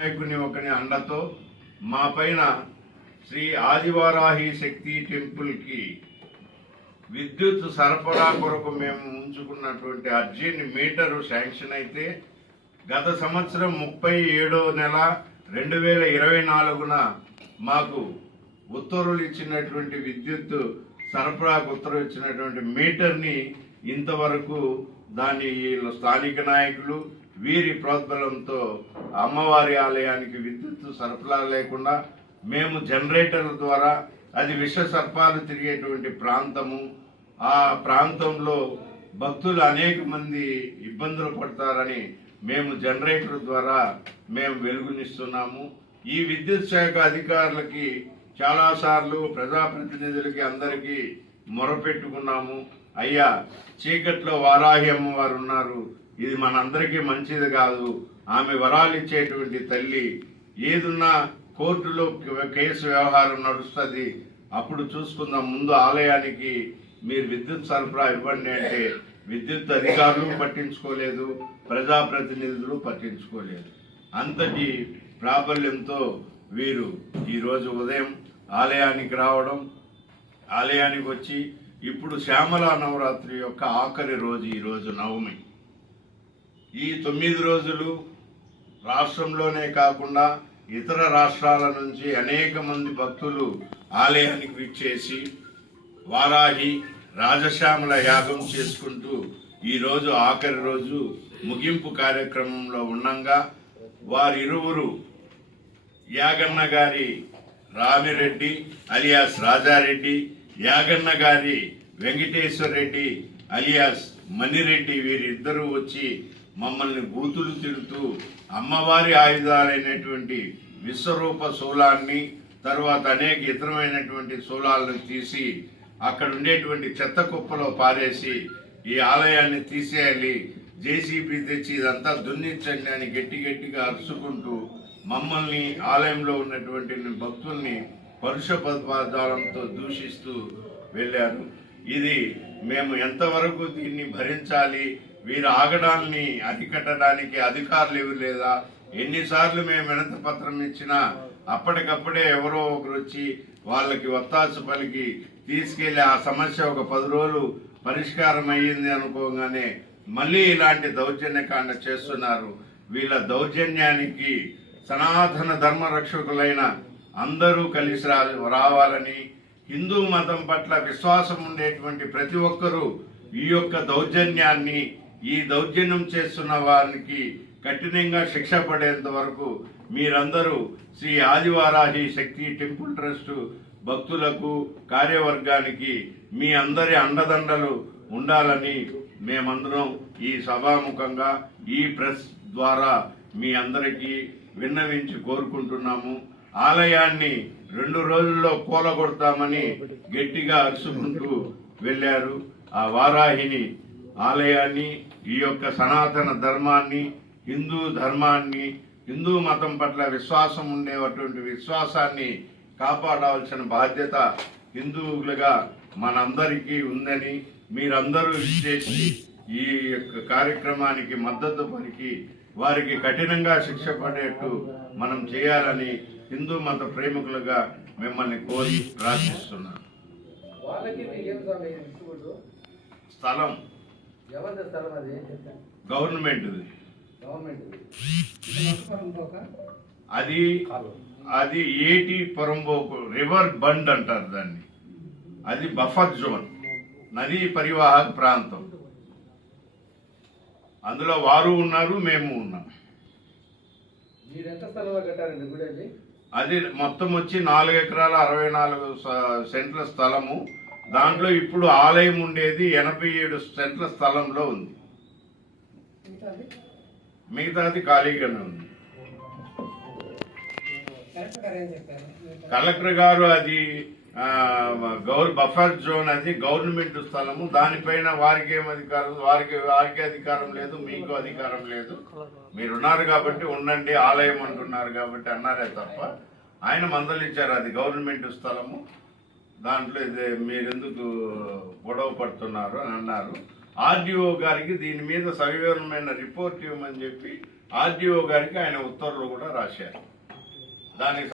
నాయకుని ఒకని అండతో మా పైన శ్రీ ఆదివారాహి శక్తి టెంపుల్కి విద్యుత్ సరఫరా కొరకు మేము ఉంచుకున్నటువంటి అర్జీని మీటరు శాంక్షన్ అయితే గత సంవత్సరం 37వ నెల 2024న మాకు ఉత్తర్వులు ఇచ్చినటువంటి విద్యుత్ సరఫరాకు ఉత్తర్వులు ఇచ్చినటువంటి మీటర్ని ఇంతవరకు దాని స్థానిక నాయకులు వీరి ప్రోద్బలంతో అమ్మవారి ఆలయానికి విద్యుత్ సరఫరా లేకుండా మేము జనరేటర్ల ద్వారా అది విష సర్పాలు తిరిగేటువంటి ప్రాంతము, ఆ ప్రాంతంలో భక్తులు అనేక మంది ఇబ్బందులు పడతారని మేము జనరేటర్ ద్వారా మేము వెలుగునిస్తున్నాము. ఈ విద్యుత్ శాఖ అధికారులకి చాలాసార్లు ప్రజాప్రతినిధులకి అందరికీ మొరపెట్టుకున్నాము. అయ్యా, చీకట్లో వారాహి అమ్మవారు ఉన్నారు, ఇది మనందరికీ మంచిది కాదు, ఆమె వరాలు ఇచ్చేటువంటి తల్లి, ఏదున్నా కోర్టులో కేసు వ్యవహారం నడుస్తుంది, అప్పుడు చూసుకుందాం, ముందు ఆలయానికి మీరు విద్యుత్ సరఫరా ఇవ్వండి అంటే విద్యుత్ అధికారులు పట్టించుకోలేదు, ప్రజాప్రతినిధులు పట్టించుకోలేదు. అంతటి ప్రాబల్యంతో వీరు ఈరోజు ఉదయం ఆలయానికి రావడం, ఆలయానికి వచ్చి ఇప్పుడు శ్యామలా నవరాత్రి యొక్క ఆఖరి రోజు ఈరోజు నవమి. ఈ 9 రోజులు రాష్ట్రంలోనే కాకుండా ఇతర రాష్ట్రాల నుంచి అనేక మంది భక్తులు ఆలయానికి విచ్చేసి వారాహి రాజశ్యామల యాగం చేసుకుంటూ ఈరోజు ఆఖరి రోజు ముగింపు కార్యక్రమంలో ఉండంగా వారిరువురు యాగన్న గారి రామిరెడ్డి అలియాస్ రాజారెడ్డి, యాగన్న గారి వెంకటేశ్వర రెడ్డి అలియాస్ మణిరెడ్డి, వీరిద్దరూ వచ్చి మమ్మల్ని బూతులు తిడుతూ అమ్మవారి ఆయుధాలైనటువంటి విశ్వరూప శూలాన్ని, తర్వాత అనేక ఇతరమైనటువంటి శూలాలను తీసి అక్కడ ఉండేటువంటి చెత్త కుప్పలో పారేసి ఈ ఆలయాన్ని తీసేయాలి, జేసీబీ తెచ్చి ఇదంతా దున్నించండి అని గట్టిగా అరుచుకుంటూ మమ్మల్ని, ఆలయంలో ఉన్నటువంటి భక్తుల్ని పరుష పదజాలంతో దూషిస్తూ వెళ్ళారు. ఇది మేము ఎంతవరకు దీన్ని భరించాలి? వీరు ఆగడాన్ని అరికట్టడానికి అధికారులు ఎవరు లేదా? ఎన్నిసార్లు మేము వినతి పత్రం ఇచ్చినా అప్పటికప్పుడే ఎవరో ఒకరు వచ్చి వాళ్ళకి ఒత్తాసు పలికి తీసుకెళ్లి ఆ సమస్య ఒక 10 రోజులు పరిష్కారం అయ్యింది అనుకోగానే మళ్ళీ ఇలాంటి దౌర్జన్యకాండ చేస్తున్నారు. వీళ్ళ దౌర్జన్యానికి సనాతన ధర్మ రక్షకులైన అందరూ కలిసి రావాలని, హిందూ మతం పట్ల విశ్వాసం ఉండేటువంటి ప్రతి ఒక్కరూ ఈ యొక్క దౌర్జన్యాన్ని, ఈ దౌర్జన్యం చేస్తున్న వారికి కఠినంగా శిక్ష పడేంత వరకు మీరందరూ శ్రీ ఆదివారాహి శక్తి టెంపుల్ ట్రస్ట్ భక్తులకు, కార్యవర్గానికి మీ అందరి అండదండలు ఉండాలని మేమందరం ఈ సభాముఖంగా ఈ ప్రెస్ ద్వారా మీ అందరికీ విన్నవించి కోరుకుంటున్నాము. ఆలయాన్ని 2 రోజుల్లో కూలగొడతామని గట్టిగా అరుచుకుంటూ వెళ్ళారు. ఆ వారాహిని ఆలయాన్ని, ఈ యొక్క సనాతన ధర్మాన్ని, హిందూ ధర్మాన్ని, హిందూ మతం పట్ల విశ్వాసం ఉండేటువంటి విశ్వాసాన్ని కాపాడవలసిన బాధ్యత హిందువులుగా మనందరికీ ఉందని మీరందరూ చేసి ఈ యొక్క కార్యక్రమానికి మద్దతు పలికి వారికి కఠినంగా శిక్ష పడేట్టు మనం చేయాలని హిందూ మత ప్రేమికులుగా మిమ్మల్ని కోరి ప్రార్థిస్తున్నాను. స్థలం గవర్నమెంట్ది. అది ఏటి పొరంబోకు రివర్ బండ్ అంటారు దాన్ని. అది బఫర్ జోన్, నదీ పరివాహక ప్రాంతం. అందులో వారు ఉన్నారు, మేము ఉన్నాం. అది మొత్తం వచ్చి 4 ఎకరాల 64 సెంట్ల స్థలము. దాంట్లో ఇప్పుడు ఆలయం ఉండేది 87 సెంట్ల స్థలంలో ఉంది, మిగతాది ఖాళీగానే ఉంది. కలెక్టర్ గారు అది బఫర్ జోన్, అది గవర్నమెంట్ స్థలము, దానిపైన వారికి ఏం అధికారం, వారికి అధికారం లేదు, మీకు అధికారం లేదు. మీరున్నారు కాబట్టి ఉండండి, ఆలయం అంటున్నారు కాబట్టి అన్నారే తప్ప ఆయన మందలించారు అది గవర్నమెంట్ స్థలము, దాంట్లో ఇదే మీరెందుకు గొడవ పడుతున్నారు అని అన్నారు. ఆర్డీఓ గారికి దీని మీద సవివరమైన రిపోర్ట్ ఇవ్వమని చెప్పి ఆర్డీఓ గారికి ఆయన ఉత్తర్వులు కూడా రాశారు. దానికి